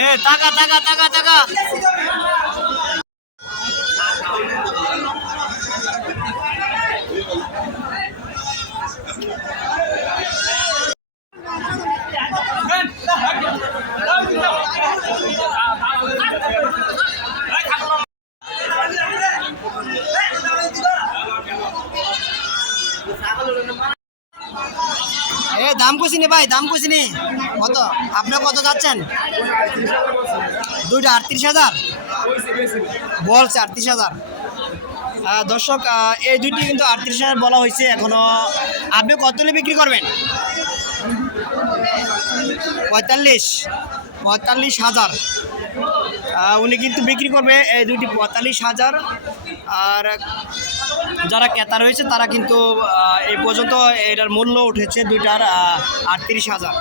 এ টাকা টাকা টাকা টাকা এ, দাম কুসিনি ভাই, দাম কুসিনি কত? আপনি কত যাচ্ছেন? দুইটা, আটত্রিশ হাজার? বলছে আটত্রিশ হাজার। দর্শক এই দুইটি কিন্তু আটত্রিশ হাজার বলা হয়েছে এখনও। আপনি কত বিক্রি করবেন? পঁয়তাল্লিশ পঁয়তাল্লিশ হাজার। উনি কিন্তু বিক্রি করবে এই দুইটি পঁয়তাল্লিশ হাজার। আর যারা ক্রেতা রয়েছে, তারা কিন্তু এই পর্যন্ত এটার মূল্য উঠেছে দুইটার আটত্রিশ হাজার।